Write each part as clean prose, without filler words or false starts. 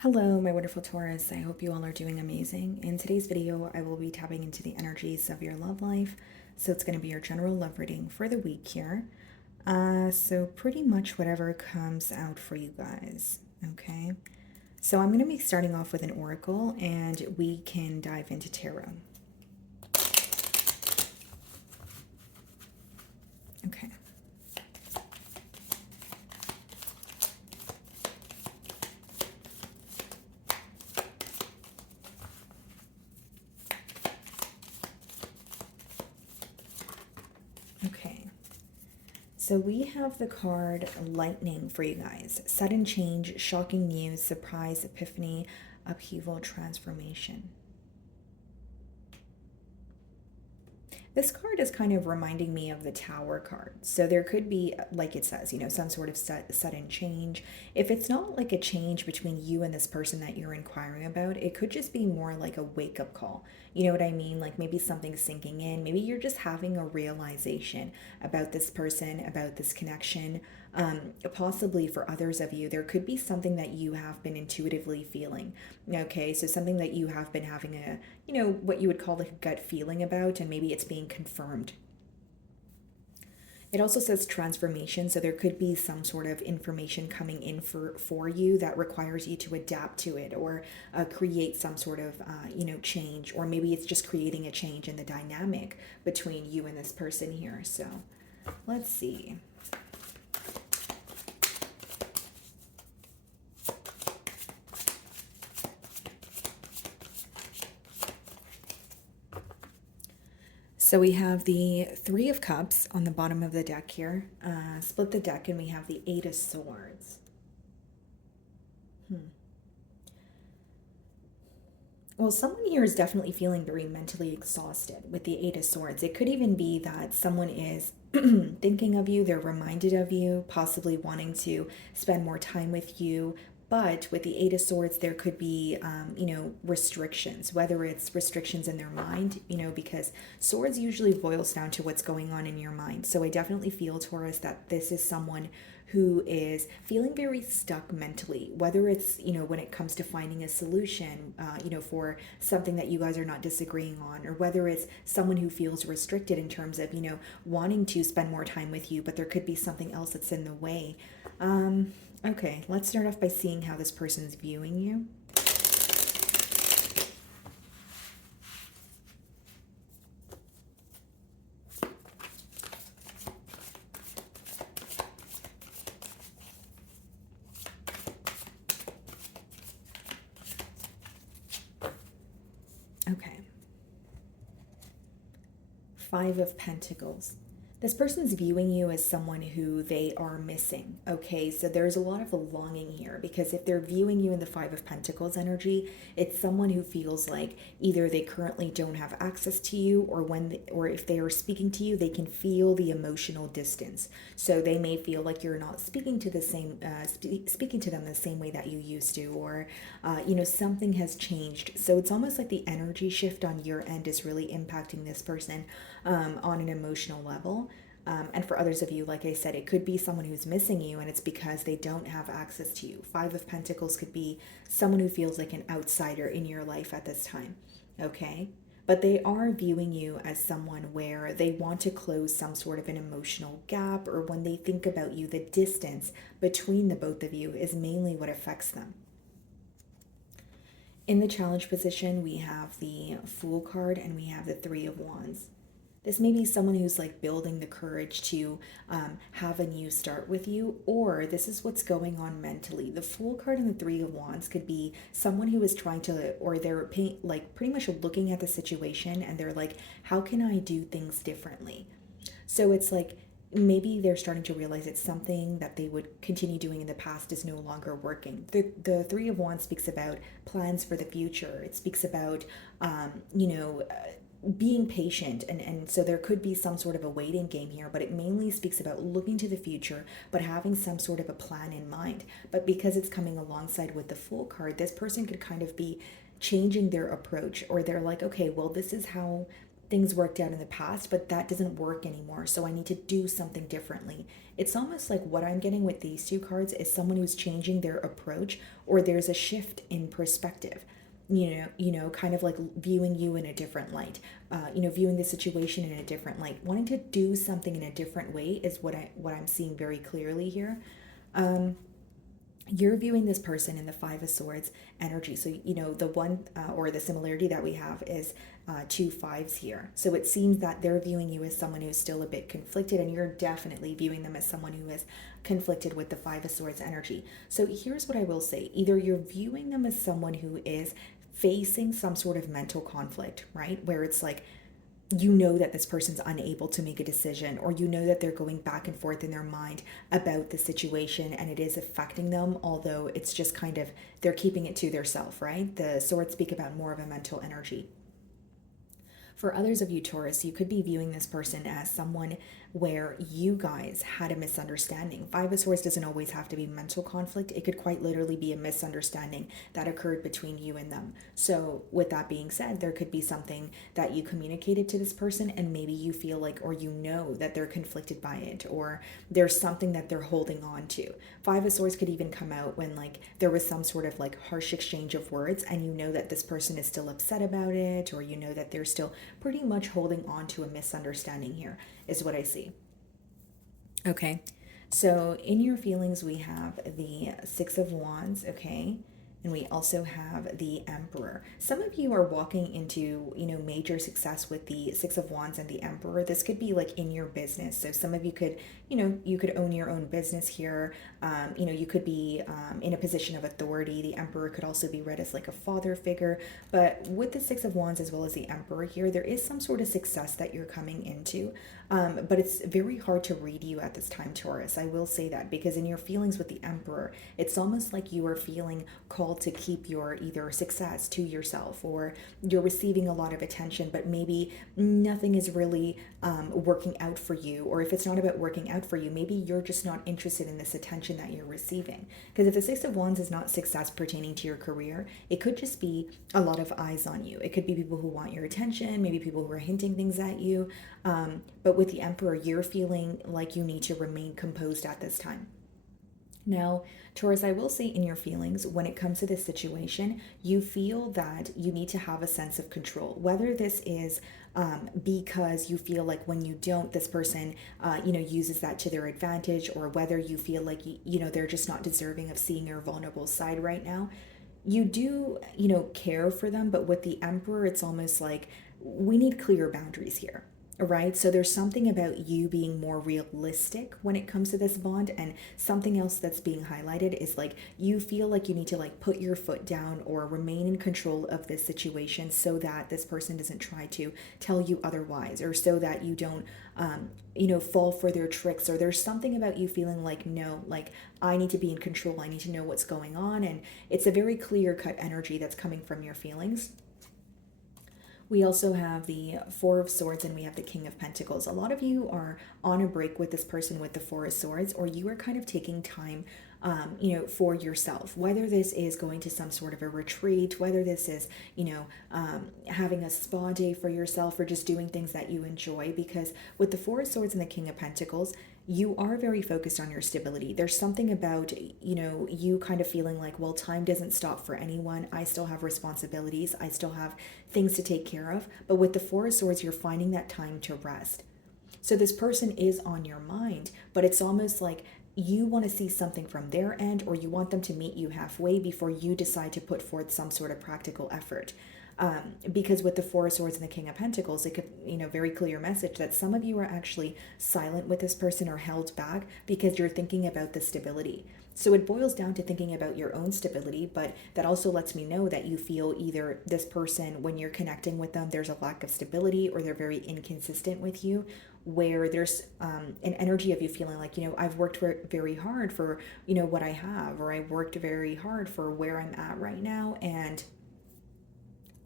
Hello, my wonderful Taurus. I hope you all are doing amazing. In today's video, I will be tapping into the energies of your love life. So it's going to be your general love reading for the week here. So pretty much whatever comes out for you guys. Okay. So I'm going to be starting off with an oracle and we can dive into tarot. Okay. Okay. So we have the card Lightning for you guys. Sudden change, shocking news, surprise, epiphany, upheaval, transformation. This card is kind of reminding me of the Tower card. So there could be, like it says, some sort of sudden change. If it's not like a change between you and this person that you're inquiring about, it could just be more like a wake up call. You know what I mean? Like maybe something's sinking in. Maybe you're just having a realization about this person, about this connection. Possibly for others of you, there could be something that you have been intuitively feeling. Okay, so something that you have been having what you would call like a gut feeling about, and maybe it's being confirmed. It also says transformation, so there could be some sort of information coming in for you that requires you to adapt to it or create some sort of change, or maybe it's just creating a change in the dynamic between you and this person here. So let's see. So we have the Three of Cups on the bottom of the deck here. Split the deck and we have the Eight of Swords. Well, someone here is definitely feeling very mentally exhausted with the Eight of Swords. It could even be that someone is thinking of you, they're reminded of you, possibly wanting to spend more time with you. But with the Eight of Swords, there could be, restrictions, whether it's restrictions in their mind, because swords usually boils down to what's going on in your mind. So I definitely feel, Taurus, that this is someone who is feeling very stuck mentally, whether it's, when it comes to finding a solution, for something that you guys are not disagreeing on, or whether it's someone who feels restricted in terms of, wanting to spend more time with you, but there could be something else that's in the way. Okay, let's start off by seeing how this person's viewing you. Okay. Five of Pentacles. This person's viewing you as someone who they are missing. Okay, so there's a lot of a longing here, because if they're viewing you in the Five of Pentacles energy, it's someone who feels like either they currently don't have access to you, or or if they are speaking to you, they can feel the emotional distance. So they may feel like you're not speaking to speaking to them the same way that you used to, or something has changed. So it's almost like the energy shift on your end is really impacting this person on an emotional level. And for others of you, like I said, it could be someone who's missing you and it's because they don't have access to you. Five of Pentacles could be someone who feels like an outsider in your life at this time. Okay? But they are viewing you as someone where they want to close some sort of an emotional gap, or when they think about you, the distance between the both of you is mainly what affects them. In the challenge position, we have the Fool card and we have the Three of Wands. This may be someone who's like building the courage to have a new start with you, or this is what's going on mentally. The Fool card and the Three of Wands could be someone who is trying to, or they're like pretty much looking at the situation and they're like, how can I do things differently? So it's like maybe they're starting to realize it's something that they would continue doing in the past is no longer working. The Three of Wands speaks about plans for the future. It speaks about, being patient, and so there could be some sort of a waiting game here, but it mainly speaks about looking to the future but having some sort of a plan in mind. But because it's coming alongside with the Fool card, this person could kind of be changing their approach, or they're like, okay, well, this is how things worked out in the past, but that doesn't work anymore. So I need to do something differently. It's almost like what I'm getting with these two cards is someone who's changing their approach, or there's a shift in perspective. Kind of like viewing you in a different light, viewing the situation in a different light, wanting to do something in a different way is what I'm seeing very clearly here. Um, you're viewing this person in the Five of Swords energy. So, the one or the similarity that we have is two fives here. So it seems that they're viewing you as someone who's still a bit conflicted, and you're definitely viewing them as someone who is conflicted with the Five of Swords energy. So here's what I will say: either you're viewing them as someone who is facing some sort of mental conflict, right? Where it's like, that this person's unable to make a decision, or that they're going back and forth in their mind about the situation and it is affecting them, although it's just kind of they're keeping it to their self, right? The swords speak about more of a mental energy. For others of you, Taurus, you could be viewing this person as someone where you guys had a misunderstanding. Five of Swords doesn't always have to be mental conflict. It could quite literally be a misunderstanding that occurred between you and them. So with that being said, there could be something that you communicated to this person, and maybe you feel like, or that they're conflicted by it, or there's something that they're holding on to. Five of Swords could even come out when like there was some sort of like harsh exchange of words, and that this person is still upset about it, or that they're still pretty much holding on to a misunderstanding here, is what I see. Okay, so in your feelings, we have the Six of Wands, okay? And we also have the Emperor. Some of you are walking into, major success with the Six of Wands and the Emperor. This could be like in your business. So some of you could, you could own your own business here. You could be in a position of authority. The Emperor could also be read as like a father figure. But with the Six of Wands as well as the Emperor here, there is some sort of success that you're coming into. But it's very hard to read you at this time, Taurus. I will say that, because in your feelings with the Emperor, it's almost like you are feeling called to keep your either success to yourself, or you're receiving a lot of attention, but maybe nothing is really working out for you. Or if it's not about working out for you, maybe you're just not interested in this attention that you're receiving. Because if the Six of Wands is not success pertaining to your career, it could just be a lot of eyes on you. It could be people who want your attention, maybe people who are hinting things at you. But with the Emperor, you're feeling like you need to remain composed at this time. Now, Taurus, I will say in your feelings, when it comes to this situation, you feel that you need to have a sense of control. Whether this is because you feel like when you don't, this person, uses that to their advantage, or whether you feel like, they're just not deserving of seeing your vulnerable side right now. You do, care for them, but with the Emperor, it's almost like we need clear boundaries here. Right? So there's something about you being more realistic when it comes to this bond, and something else that's being highlighted is like you feel like you need to like put your foot down or remain in control of this situation, so that this person doesn't try to tell you otherwise, or so that you don't fall for their tricks. Or there's something about you feeling like, no, like I need to be in control, I need to know what's going on. And it's a very clear cut energy that's coming from your feelings. We also have the Four of Swords, and we have the King of Pentacles. A lot of you are on a break with this person with the Four of Swords, or you are kind of taking time, for yourself. Whether this is going to some sort of a retreat, whether this is, having a spa day for yourself, or just doing things that you enjoy. Because with the Four of Swords and the King of Pentacles, you are very focused on your stability. There's something about, you kind of feeling like, well, time doesn't stop for anyone. I still have responsibilities. I still have things to take care of. But with the Four of Swords, you're finding that time to rest. So this person is on your mind, but it's almost like you want to see something from their end, or you want them to meet you halfway before you decide to put forth some sort of practical effort. Because with the Four of Swords and the King of Pentacles, it could, very clear message that some of you are actually silent with this person or held back because you're thinking about the stability. So it boils down to thinking about your own stability, but that also lets me know that you feel either this person, when you're connecting with them, there's a lack of stability, or they're very inconsistent with you, where there's an energy of you feeling like, I've worked very hard for, what I have, or I worked very hard for where I'm at right now, and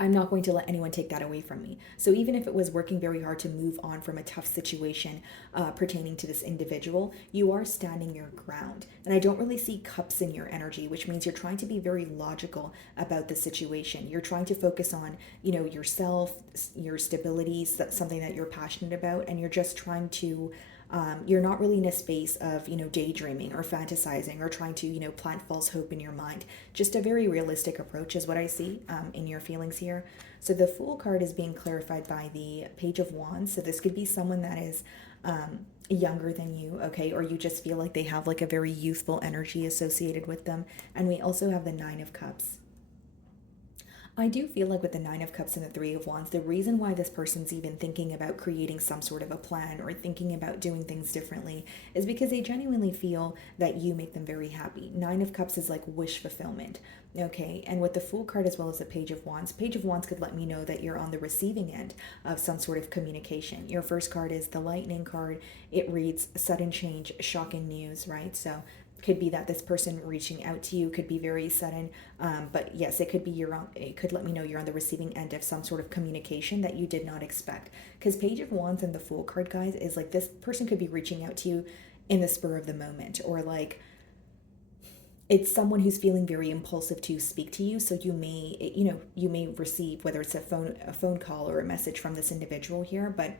I'm not going to let anyone take that away from me. So even if it was working very hard to move on from a tough situation pertaining to this individual, you are standing your ground. And I don't really see cups in your energy, which means you're trying to be very logical about the situation. You're trying to focus on, yourself, your stability, something that you're passionate about, and you're just trying to you're not really in a space of, daydreaming or fantasizing or trying to, plant false hope in your mind. Just a very realistic approach is what I see in your feelings here. So the Fool card is being clarified by the Page of Wands. So this could be someone that is younger than you, okay, or you just feel like they have like a very youthful energy associated with them. And we also have the Nine of Cups. I do feel like with the Nine of Cups and the Three of Wands, the reason why this person's even thinking about creating some sort of a plan or thinking about doing things differently is because they genuinely feel that you make them very happy. Nine of Cups is like wish fulfillment, okay? And with the Fool card as well as the Page of Wands could let me know that you're on the receiving end of some sort of communication. Your first card is the Lightning card. It reads sudden change, shocking news, right? So could be that this person reaching out to you could be very sudden, but yes, it could be it could let me know you're on the receiving end of some sort of communication that you did not expect. Because Page of Wands and the Fool card, guys, is like this person could be reaching out to you in the spur of the moment, or like it's someone who's feeling very impulsive to speak to you. So you may, you may receive, whether it's a phone call or a message from this individual here, but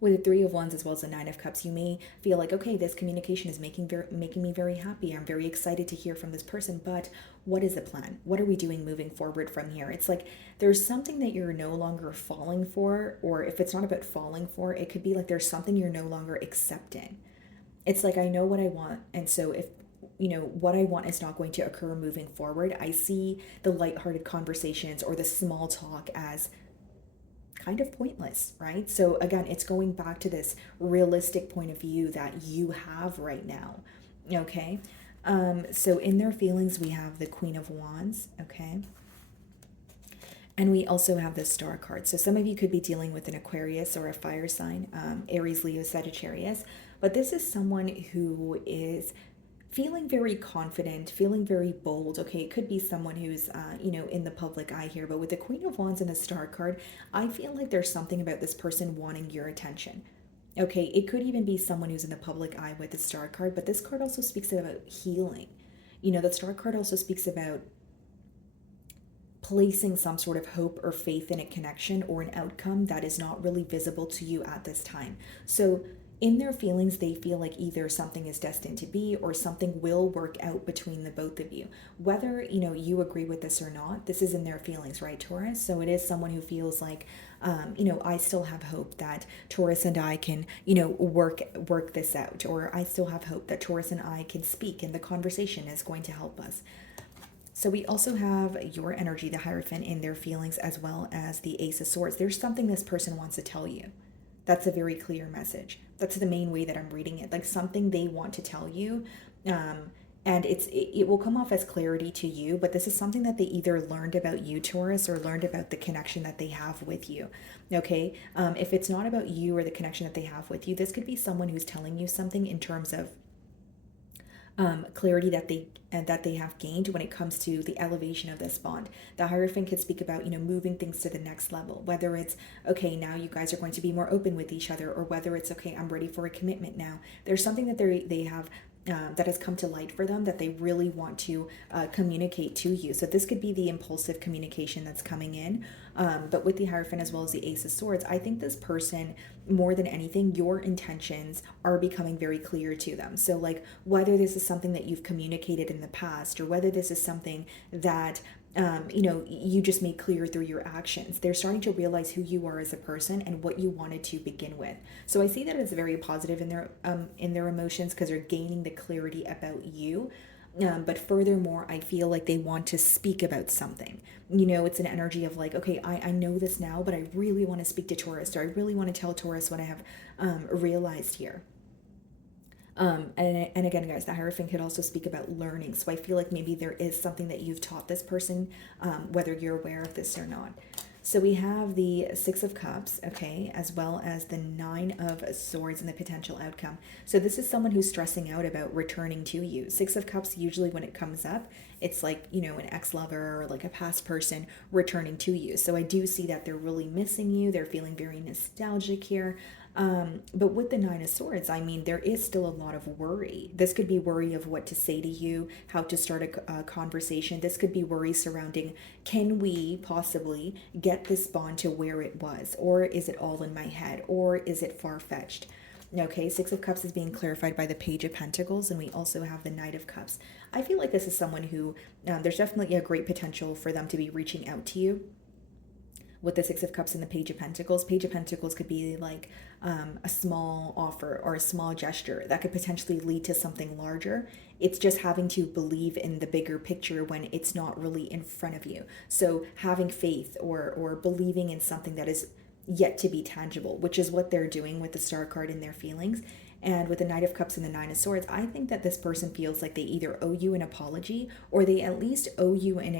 with the Three of Wands as well as the Nine of Cups, you may feel like, okay, this communication is making me very happy. I'm very excited to hear from this person, but what is the plan? What are we doing moving forward from here? It's like there's something that you're no longer falling for, or if it's not about falling for, it could be like there's something you're no longer accepting. It's like I know what I want, and so if what I want is not going to occur moving forward, I see the lighthearted conversations or the small talk as kind of pointless, right? So again, it's going back to this realistic point of view that you have right now, okay? So in their feelings, we have the Queen of Wands, okay? And we also have the Star card. So some of you could be dealing with an Aquarius or a fire sign, Aries, Leo, Sagittarius, but this is someone who is feeling very confident, feeling very bold. Okay, it could be someone who's, in the public eye here, but with the Queen of Wands and the Star card, I feel like there's something about this person wanting your attention. Okay, it could even be someone who's in the public eye with the Star card, but this card also speaks about healing. The Star card also speaks about placing some sort of hope or faith in a connection or an outcome that is not really visible to you at this time. So in their feelings, they feel like either something is destined to be or something will work out between the both of you. Whether, you agree with this or not, this is in their feelings, right, Taurus? So it is someone who feels like, I still have hope that Taurus and I can, work this out. Or I still have hope that Taurus and I can speak and the conversation is going to help us. So we also have your energy, the Hierophant, in their feelings, as well as the Ace of Swords. There's something this person wants to tell you. That's a very clear message. That's the main way that I'm reading it. Like something they want to tell you. And it will come off as clarity to you, but this is something that they either learned about you, Taurus, or learned about the connection that they have with you. Okay? If it's not about you or the connection that they have with you, this could be someone who's telling you something in terms of clarity that they have gained when it comes to the elevation of this bond. The Hierophant could speak about moving things to the next level, whether it's okay, now you guys are going to be more open with each other, or whether it's okay, I'm ready for a commitment now. There's something that they have that has come to light for them that they really want to communicate to you. So this could be the impulsive communication that's coming in. But with the Hierophant as well as the Ace of Swords, I think this person, more than anything, your intentions are becoming very clear to them. So like whether this is something that you've communicated in the past, or whether this is something that you just made clear through your actions. They're starting to realize who you are as a person and what you wanted to begin with. So I see that as very positive in their emotions, because they're gaining the clarity about you. But furthermore, I feel like they want to speak about something. It's an energy of like, okay, I know this now, but I really want to speak to Taurus, or I really want to tell Taurus what I have realized here. And again, guys, the Hierophant could also speak about learning. So I feel like maybe there is something that you've taught this person, whether you're aware of this or not. So we have the Six of Cups, okay, as well as the Nine of Swords and the potential outcome. So this is someone who's stressing out about returning to you. Six of Cups, usually when it comes up, it's like, an ex-lover or like a past person returning to you. So I do see that they're really missing you. They're feeling very nostalgic here. But with the Nine of Swords, I mean, there is still a lot of worry. This could be worry of what to say to you, how to start a conversation. This could be worry surrounding, can we possibly get this bond to where it was? Or is it all in my head? Or is it far-fetched? Okay, Six of Cups is being clarified by the Page of Pentacles, and we also have the Knight of Cups. I feel like this is someone who, there's definitely a great potential for them to be reaching out to you with the Six of Cups and the Page of Pentacles. Page of Pentacles could be like a small offer or a small gesture that could potentially lead to something larger. It's just having to believe in the bigger picture when it's not really in front of you. So having faith or believing in something that is yet to be tangible, which is what they're doing with the Star card in their feelings. And with the Knight of Cups and the Nine of Swords, I think that this person feels like they either owe you an apology or they at least owe you an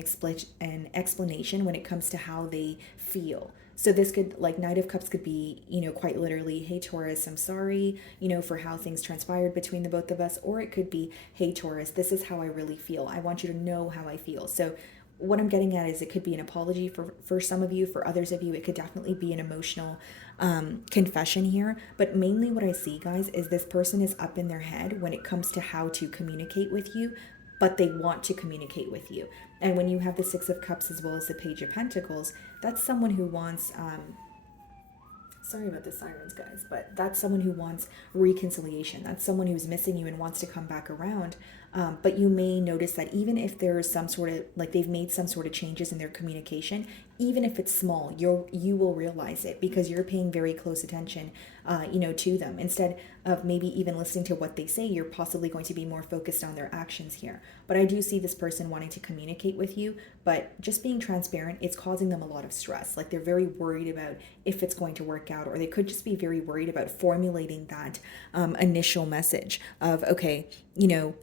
explanation when it comes to how they feel. So this could, like, Knight of Cups could be, quite literally, hey, Taurus, I'm sorry, for how things transpired between the both of us. Or it could be, hey, Taurus, this is how I really feel. I want you to know how I feel. So what I'm getting at is it could be an apology for some of you. For others of you, it could definitely be an emotional confession here. But mainly what I see, guys, is this person is up in their head when it comes to how to communicate with you, but they want to communicate with you. And when you have the Six of Cups as well as the Page of Pentacles, that's someone who wants sorry about the sirens, guys, but that's someone who wants reconciliation. That's someone who's missing you and wants to come back around. But you may notice that even if there's some sort of, like, they've made some sort of changes in their communication, even if it's small, you will realize it because you're paying very close attention, to them. Instead of maybe even listening to what they say, you're possibly going to be more focused on their actions here. But I do see this person wanting to communicate with you, but just being transparent, it's causing them a lot of stress. Like, they're very worried about if it's going to work out, or they could just be very worried about formulating that initial message of, okay,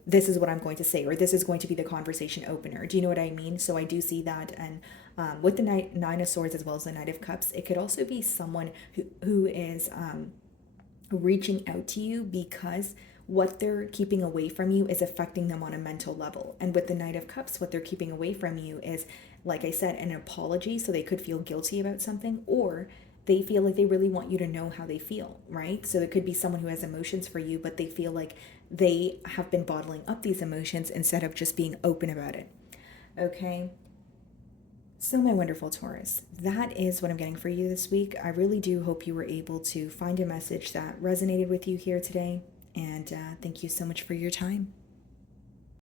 this is what I'm going to say, or this is going to be the conversation opener. Do you know what I mean? So I do see that. And with the Nine of Swords as well as the Knight of Cups, it could also be someone who is reaching out to you because what they're keeping away from you is affecting them on a mental level. And with the Knight of Cups, what they're keeping away from you is, like I said, an apology. So they could feel guilty about something, or they feel like they really want you to know how they feel, right? So it could be someone who has emotions for you, but they feel like they have been bottling up these emotions instead of just being open about it. Okay. So my wonderful Taurus, that is what I'm getting for you this week. I really do hope you were able to find a message that resonated with you here today. And thank you so much for your time.